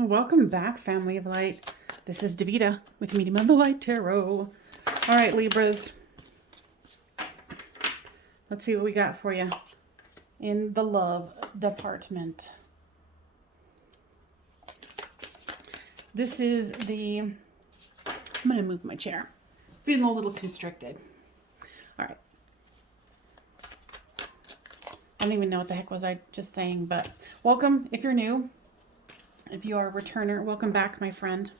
Well, welcome back, family of light. This is Davita with Medium of the Light Tarot. All right, Libras. Let's see what we got for you in the love department. This is the... I'm going to move my chair. Feeling a little constricted. All right. I don't even know what the heck was I just saying, but welcome if you're new. If you are a returner, welcome back, my friend.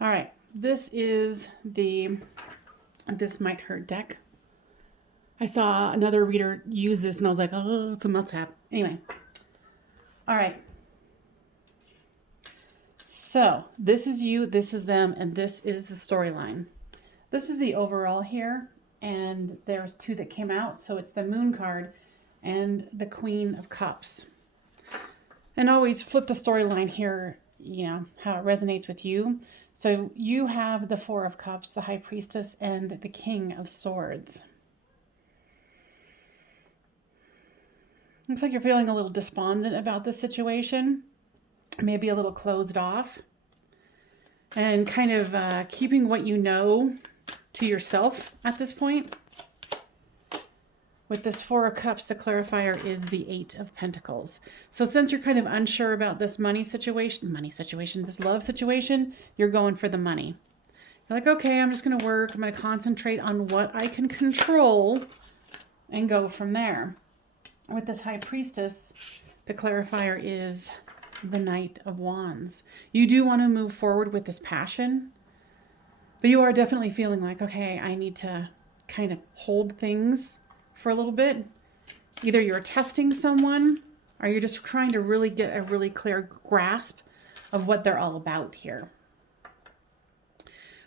All right, this is the This Might Hurt deck. I saw another reader use this and I was like, oh, it's a must-have. Anyway, all right. So this is you, this is them, and this is the storyline. This is the overall here. And there's two that came out. So it's the Moon card and the Queen of Cups. And always flip the storyline here, you know, how it resonates with you. So you have the Four of Cups, the High Priestess, and the King of Swords. Looks like you're feeling a little despondent about this situation. Maybe a little closed off. And kind of keeping what you know to yourself at this point. With this Four of Cups, the clarifier is the Eight of Pentacles. So since you're kind of unsure about this this love situation, you're going for the money. You're like, okay, I'm just going to work. I'm going to concentrate on what I can control and go from there. With this High Priestess, the clarifier is the Knight of Wands. You do want to move forward with this passion. But you are definitely feeling like, okay, I need to kind of hold things for a little bit. Either you're testing someone or you're just trying to really get a really clear grasp of what they're all about here.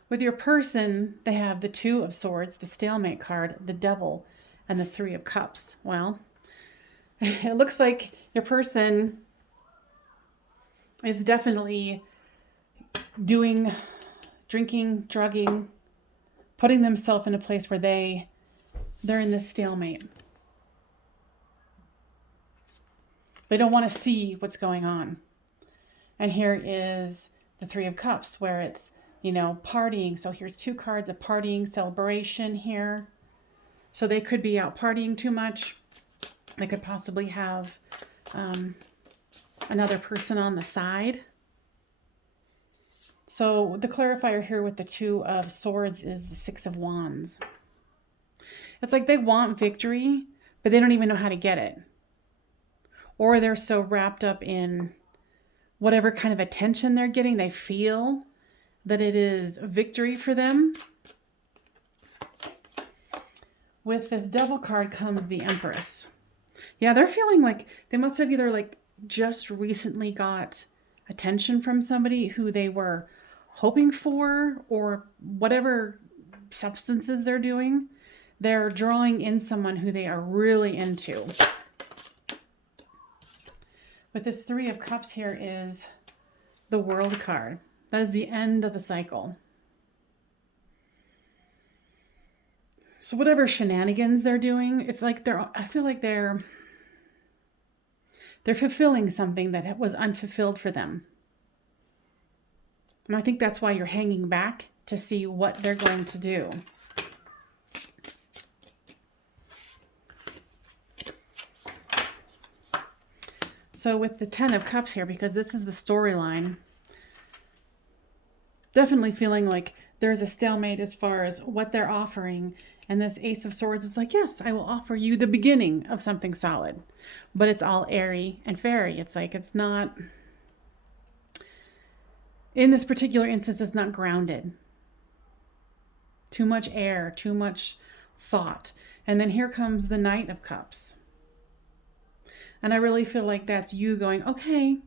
With your person, they have the Two of Swords, the Stalemate card, the Devil, and the Three of Cups. Well, it looks like your person is definitely drinking, drugging, putting themselves in a place where they're in this stalemate. They don't want to see what's going on. And here is the Three of Cups, where it's, you know, partying. So here's two cards of partying, celebration here. So they could be out partying too much. They could possibly have another person on the side. So the clarifier here with the Two of Swords is the Six of Wands. It's like they want victory, but they don't even know how to get it. Or they're so wrapped up in whatever kind of attention they're getting, they feel that it is victory for them. With this Devil card comes the Empress. Yeah, they're feeling like they must have either like just recently got attention from somebody who they were hoping for, or whatever substances they're doing, they're drawing in someone who they are really into. But this Three of Cups here is the World card. That is the end of a cycle. So whatever shenanigans they're doing, it's like I feel like they're fulfilling something that was unfulfilled for them. And I think that's why you're hanging back to see what they're going to do. So with the Ten of Cups here, because this is the storyline, definitely feeling like there's a stalemate as far as what they're offering. And this Ace of Swords is like, yes, I will offer you the beginning of something solid. But it's all airy and fairy. It's like, it's not... In this particular instance, it's not grounded. Too much air, too much thought. And then here comes the Knight of Cups. And I really feel like that's you going, okay,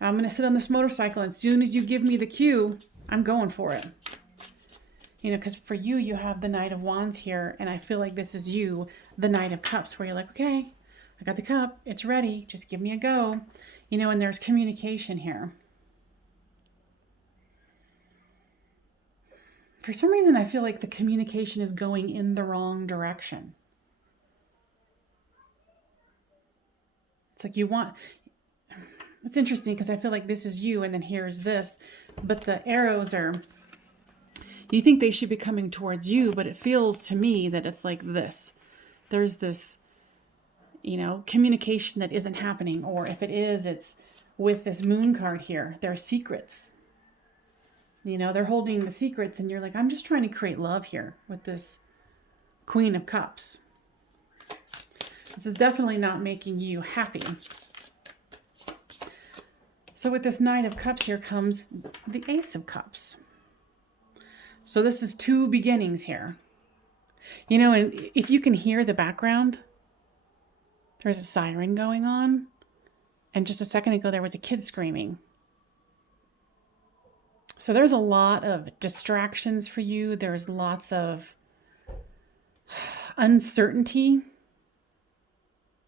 I'm going to sit on this motorcycle. And as soon as you give me the cue, I'm going for it. You know, because for you, you have the Knight of Wands here. And I feel like this is you, the Knight of Cups, where you're like, okay, I got the cup. It's ready. Just give me a go. You know, and there's communication here. for some reason, I feel like the communication is going in the wrong direction. It's like it's interesting because I feel like this is you and then here's this, but the arrows are, you think they should be coming towards you, but it feels to me that it's like this. There's this, communication that isn't happening, or if it is, it's with this moon card here. There are secrets. They're holding the secrets and you're like, I'm just trying to create love here with this Queen of Cups. This is definitely not making you happy. So with this Nine of Cups here comes the Ace of Cups. So this is two beginnings here. And if you can hear the background, there's a siren going on. And just a second ago, there was a kid screaming. So there's a lot of distractions for you. There's lots of uncertainty.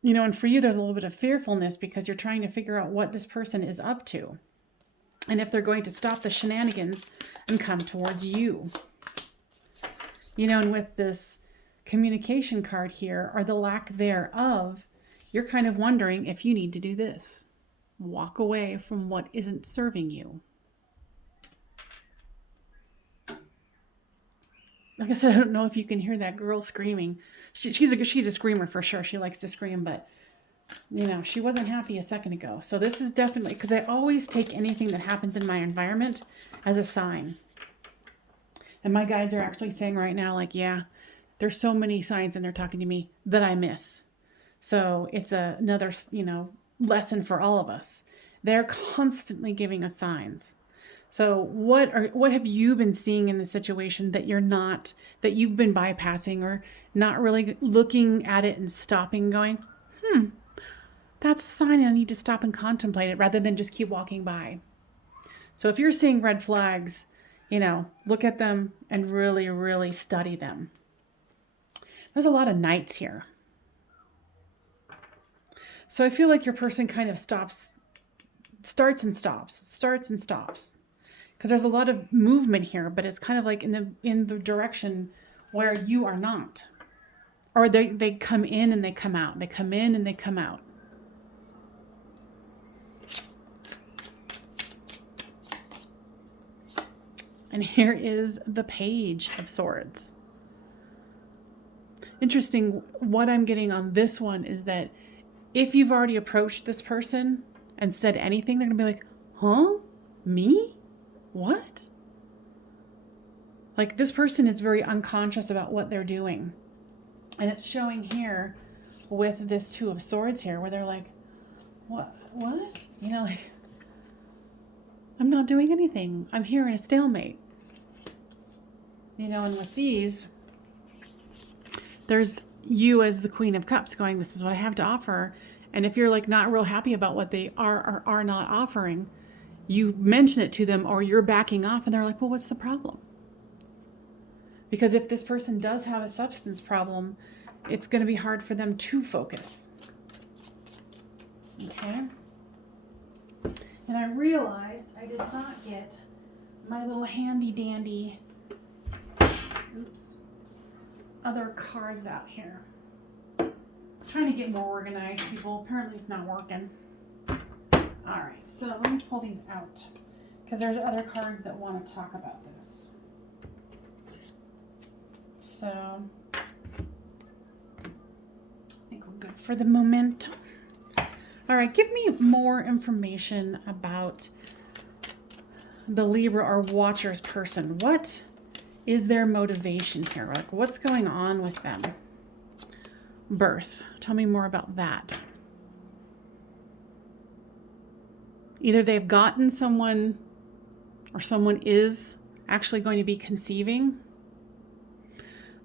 And for you, there's a little bit of fearfulness because you're trying to figure out what this person is up to. And if they're going to stop the shenanigans and come towards you. And with this communication card here, or the lack thereof, you're kind of wondering if you need to do this. Walk away from what isn't serving you. Like I said, I don't know if you can hear that girl screaming. She's a screamer for sure. She likes to scream, but she wasn't happy a second ago. So this is definitely, because I always take anything that happens in my environment as a sign. And my guides are actually saying right now, like, yeah, there's so many signs and they're talking to me that I miss. So it's another, lesson for all of us. They're constantly giving us signs. So what have you been seeing in the situation that that you've been bypassing or not really looking at it and stopping going, that's a sign I need to stop and contemplate it rather than just keep walking by. So if you're seeing red flags, look at them and really, really study them. There's a lot of knights here. So I feel like your person kind of starts and stops. Because there's a lot of movement here, but it's kind of like in the direction where you are not. Or they come in and they come out. They come in and they come out. And here is the Page of Swords. Interesting, what I'm getting on this one is that if you've already approached this person and said anything, they're going to be like, huh? Me? What? Like, this person is very unconscious about what they're doing. And it's showing here with this Two of Swords here, where they're like, what? Like, I'm not doing anything. I'm here in a stalemate. And with these, there's you as the Queen of Cups going, this is what I have to offer. And if you're like not real happy about what they are or are not offering, you mention it to them or you're backing off and they're like, well, what's the problem? Because if this person does have a substance problem, it's going to be hard for them to focus. Okay. And I realized I did not get my little handy dandy, other cards out here. I'm trying to get more organized, people. Apparently it's not working. All right, so let me pull these out because there's other cards that want to talk about this. So I think we're good for the moment. All right, give me more information about the Libra or Watcher's person. What is their motivation here? Like, what's going on with them? Birth. Tell me more about that. Either they've gotten someone or someone is actually going to be conceiving.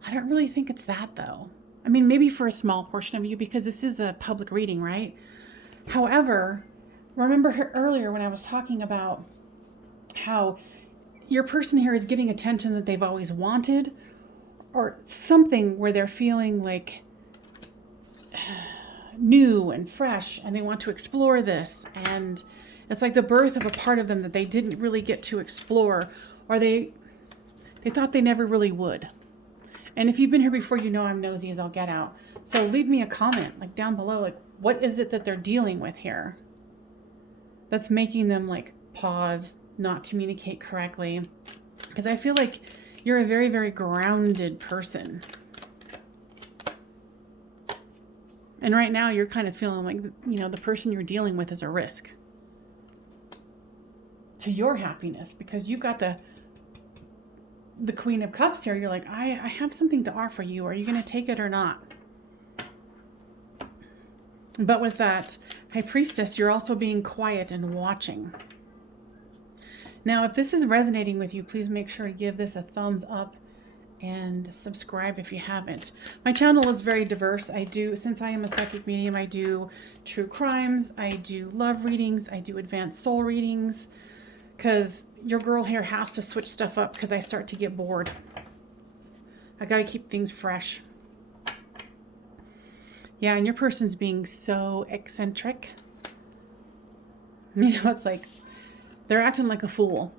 I don't really think it's that, though. I mean, maybe for a small portion of you, because this is a public reading, right? However, remember earlier when I was talking about how your person here is getting attention that they've always wanted, or something where they're feeling like new and fresh and they want to explore this, and it's like the birth of a part of them that they didn't really get to explore, or they They thought they never really would. And if you've been here before, you know I'm nosy as I'll get out. So leave me a comment, like down below, like what is it that they're dealing with here that's making them like pause, not communicate correctly? Because I feel like you're a very, very grounded person. And right now you're kind of feeling like, you know, the person you're dealing with is a risk to your happiness, because you got the Queen of Cups here. You're like, I have something to offer you. Are you going to take it or not? But with that High Priestess, you're also being quiet and watching. Now, if this is resonating with you, please make sure to give this a thumbs up and subscribe if you haven't. My channel is very diverse. Since I am a psychic medium, I do true crimes, I do love readings, I do advanced soul readings, because your girl here has to switch stuff up because I start to get bored. I gotta keep things fresh. Yeah, and your person's being so eccentric. You know, it's like they're acting like a fool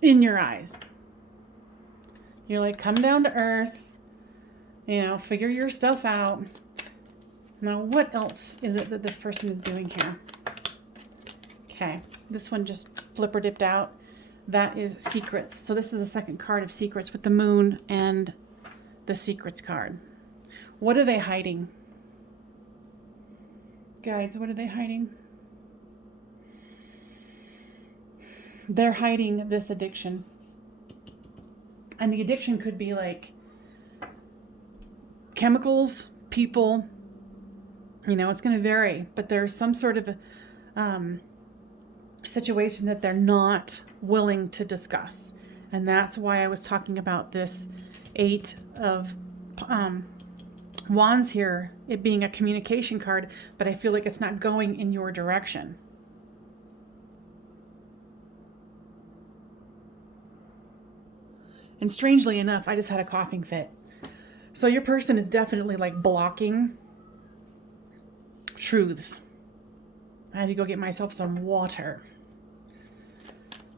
in your eyes. You're like, come down to earth, you know, figure your stuff out. Now, what else is it that this person is doing here? Okay, this one just flipper dipped out. That is secrets. So this is the second card of secrets with the moon and the secrets card. What are they hiding? Guides, what are they hiding? They're hiding this addiction. And the addiction could be like chemicals, people, you know, it's going to vary, but there's some sort of situation that they're not willing to discuss. And that's why I was talking about this 8 of Wands here, it being a communication card, but I feel like it's not going in your direction. And strangely enough, I just had a coughing fit. So your person is definitely like blocking truths. I had to go get myself some water.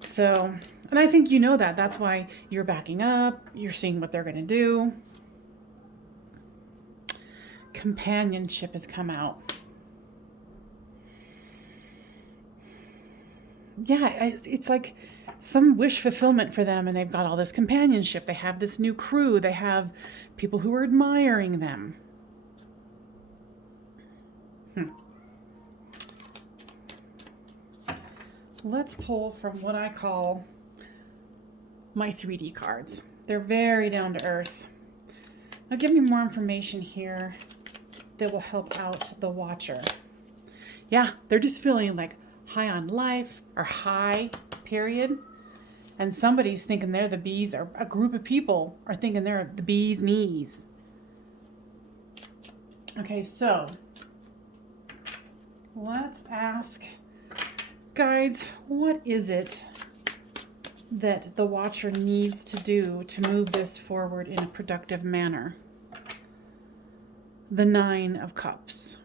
So, and I think you know that. That's why you're backing up. You're seeing what they're going to do. Companionship has come out. Yeah, it's like some wish fulfillment for them, and they've got all this companionship. They have this new crew. They have people who are admiring them. Let's pull from what I call my 3D cards. They're very down to earth. Now give me more information here that will help out the watcher. Yeah, they're just feeling like high on life, or high, period. And somebody's thinking they're the bees, or a group of people are thinking they're the bee's knees. Okay, so let's ask, guides, what is it that the watcher needs to do to move this forward in a productive manner? The 9 of Cups.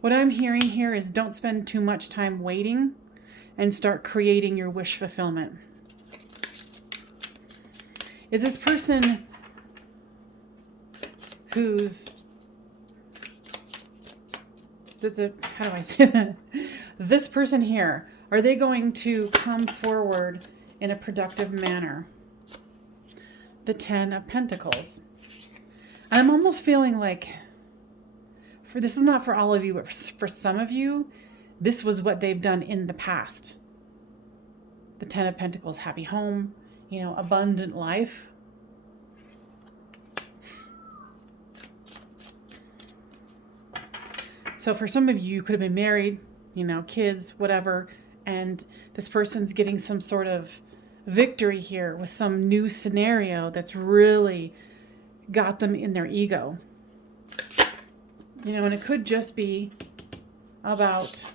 What I'm hearing here is don't spend too much time waiting and start creating your wish fulfillment. Is this person who's, how do I say that? This person here, are they going to come forward in a productive manner? The 10 of Pentacles. And I'm almost feeling like, this is not for all of you, but for some of you, this was what they've done in the past. The 10 of Pentacles, happy home, you know, abundant life. So for some of you, you could have been married, you know, kids, whatever, and this person's getting some sort of victory here with some new scenario that's really got them in their ego. You know, and it could just be about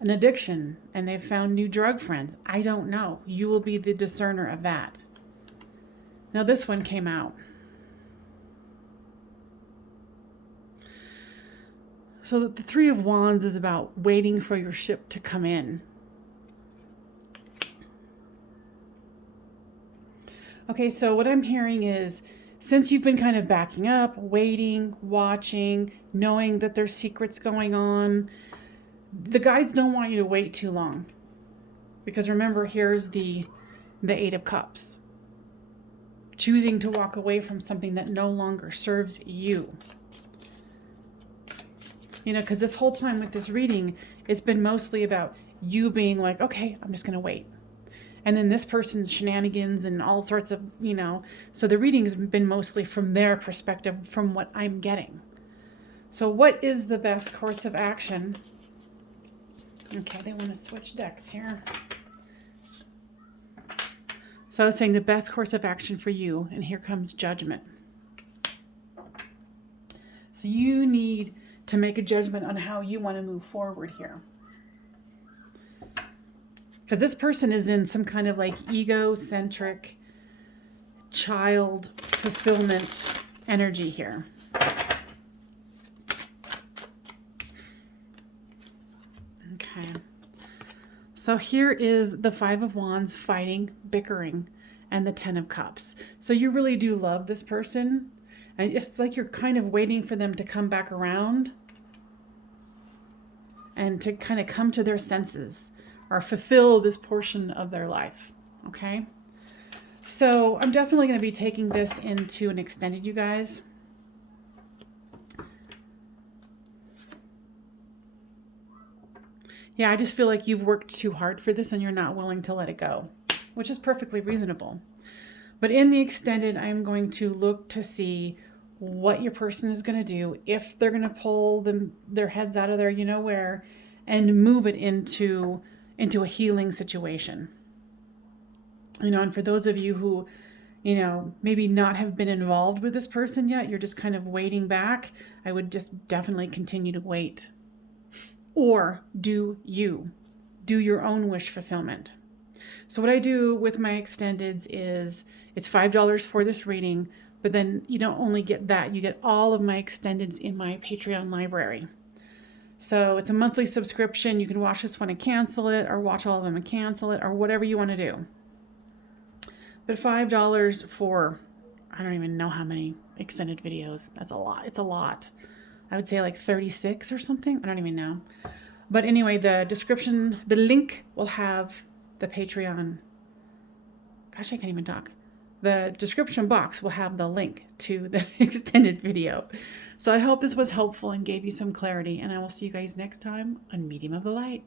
an addiction and they've found new drug friends. I don't know. You will be the discerner of that. Now this one came out. So the 3 of Wands is about waiting for your ship to come in. Okay, so what I'm hearing is, since you've been kind of backing up, waiting, watching, knowing that there's secrets going on, the guides don't want you to wait too long. Because remember, here's the Eight of Cups. Choosing to walk away from something that no longer serves you. You know, because this whole time with this reading, it's been mostly about you being like, okay, I'm just going to wait. And then this person's shenanigans and all sorts of, you know, so the reading has been mostly from their perspective, from what I'm getting. So what is the best course of action? Okay, they want to switch decks here. So I was saying the best course of action for you, and here comes Judgment. So you need to make a judgment on how you want to move forward here. Because this person is in some kind of like egocentric child fulfillment energy here. Okay. So here is the Five of Wands fighting, bickering, and the Ten of Cups. So you really do love this person. And it's like you're kind of waiting for them to come back around and to kind of come to their senses or fulfill this portion of their life. Okay? So I'm definitely going to be taking this into an extended, you guys. Yeah, I just feel like you've worked too hard for this and you're not willing to let it go, which is perfectly reasonable. But in the extended, I'm going to look to see what your person is going to do, if they're going to pull their heads out of their you know where and move it into a healing situation. You know, and for those of you who, you know, maybe not have been involved with this person yet, you're just kind of waiting back, I would just definitely continue to wait. Or do your own wish fulfillment. So what I do with my extendeds is it's $5 for this reading, but then you don't only get that, you get all of my extendeds in my Patreon library. So it's a monthly subscription. You can watch this one and cancel it, or watch all of them and cancel it, or whatever you want to do. But $5 for, I don't even know how many extended videos. That's a lot. It's a lot. I would say like 36 or something. I don't even know. But anyway, the description, the link will have the Patreon. Gosh, I can't even talk. The description box will have the link to the extended video. So I hope this was helpful and gave you some clarity, and I will see you guys next time on Medium of the Light.